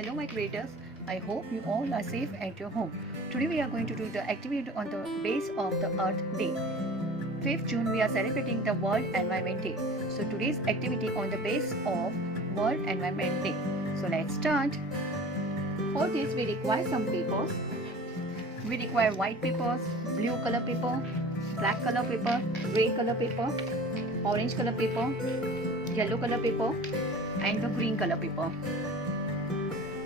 Hello my creators, I hope you all are safe at your home. Today we are going to do the activity on the base of the Earth Day. 5th June we are celebrating the World Environment Day. So today's activity on the base of World Environment Day. So let's start. For this we require some papers. We require white papers, blue color paper, black color paper, grey color paper, orange color paper, yellow color paper and the green color paper.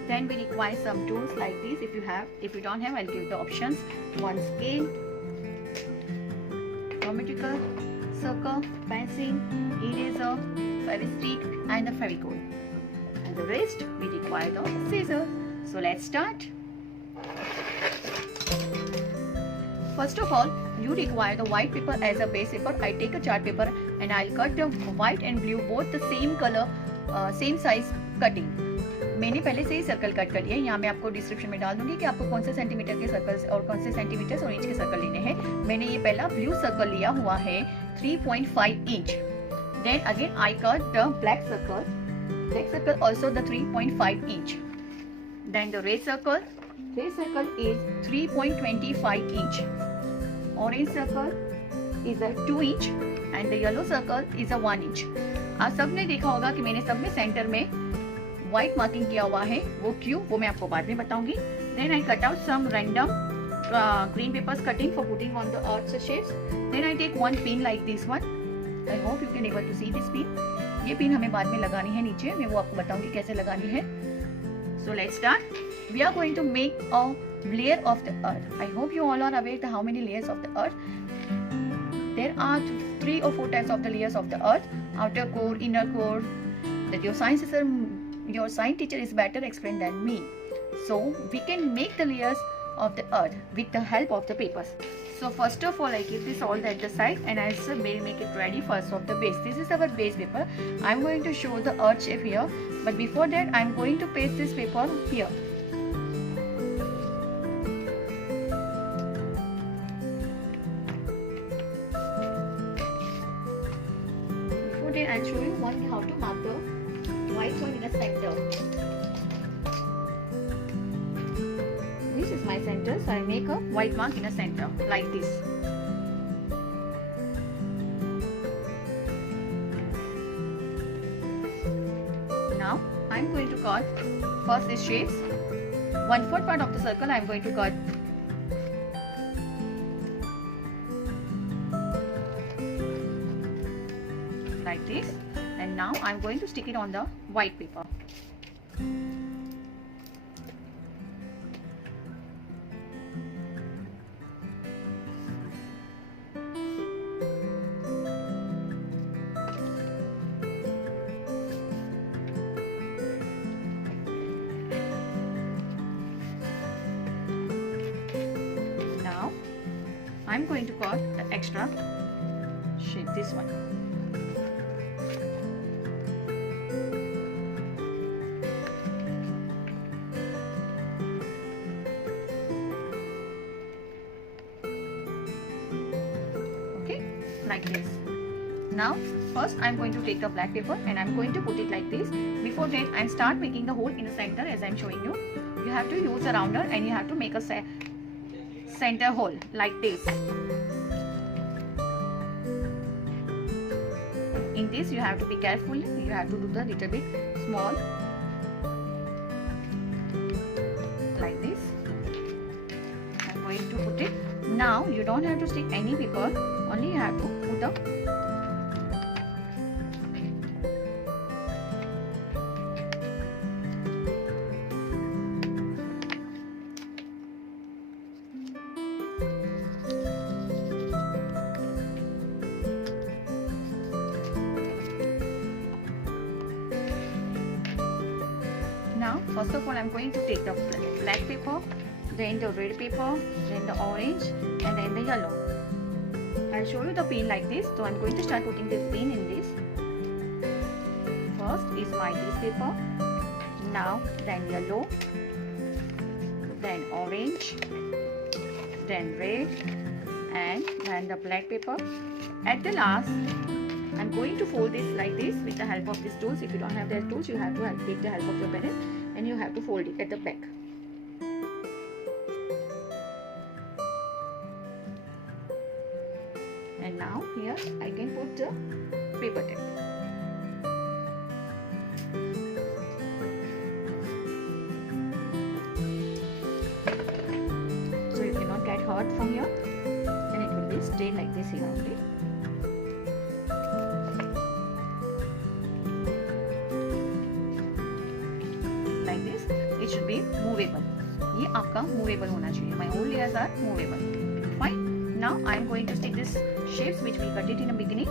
Then we require some tools like this if you have. If you don't have, I'll give the options. One scale, geometrical circle, pencil, eraser, fevistick and the fevicol. And the rest we require the scissors. So let's start. First of all, you require the white paper as a base paper. I take a chart paper and I'll cut the white and blue both the same color, same size cutting. मैंने पहले से ही circle cut कर लिया है. यहाँ मैं आपको description में डाल दूंगी कि आपको कौन से सेंटीमीटर के सर्कल्स और कौन से सेंटीमीटर और इंच के सर्कल लेने हैं. मैंने ये पहला ब्लू सर्कल लिया हुआ है 3.5 inch. Then again I cut the black circle also the 3.5 inch. Then the red circle is 3.25 inch. Orange circle is a 2 inch and the yellow circle is a 1 inch. आप सबने देखा होगा कि मैंने सब में सेंटर में व्हाइट मार्किंग किया हुआ है. वो क्यों, वो मैं आपको बाद में बताऊंगी. Then I cut out some random green papers cutting for putting on the earth shapes. Then I take one pin like this one. I hope you can able to see this pin. ये pin हमें बाद में लगानी है नीचे. मैं वो आपको बताऊंगी कैसे लगानी है. So let's start. We are going to make a layer of the earth. I hope you all are aware of how many layers of the earth. There are 3 or 4 types of the layers of the earth. Outer core, inner core. That your science teacher is better explained than me. So we can make the layers of the earth with the help of the papers. So first of all, I keep this all at the side and I will make it ready first of the base. This is our base paper. I am going to show the earth shape here, but before that I am going to paste this paper here. Before that I will show you how to mark the white one in the center. This is my center, so I make a white mark in the center like this. Now I am going to cut first these shapes. 1/4 part of the circle I am going to cut. Like this. And now I am going to stick it on the white paper. Now I am going to cut the extra shape, this one. Like this. Now first I am going to take the black paper and I am going to put it like this. Before that I am start making the hole in the center as I am showing you. You have to use a rounder and you have to make a center hole like this. In this you have to be careful. You have to do the little bit small like this. I am going to put it. Now you don't have to stick any paper. Only you have to put up now first of all I am going to take the black paper, then the red paper, then the orange and then the yellow. I'll show you the pin like this. So I'm going to start putting this pin in this. First is my this paper. Now then yellow, then orange, then red and then the black paper. At the last I'm going to fold this like this with the help of these tools. If you don't have the tools, you have to take the help of your parents. and you have to fold it at the back. And now here I can put the paper tag. So you cannot get hurt from here, and it will be stay like this here only. Like this, it should be movable. ये आपका movable होना चाहिए. My whole layers are movable. Fine. Now I am going to stick this shapes which we cut it in the beginning.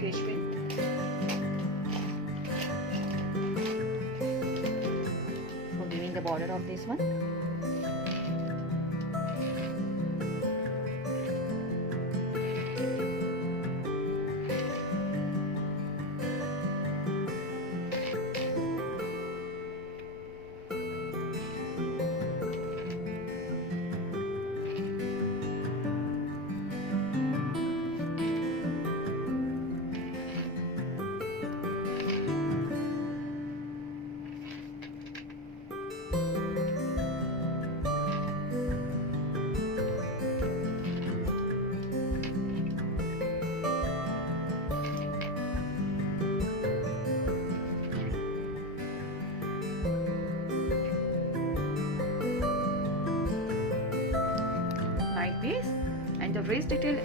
Sketch pen for giving the border of this one. This, and the rest detail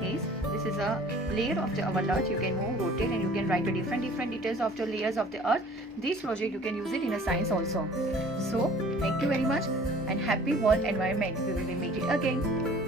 is this is a layer of the our earth. You can move, rotate, and you can write the different details of the layers of the earth. This project you can use it in a science also. So thank you very much, and happy world environment. We will meet it again.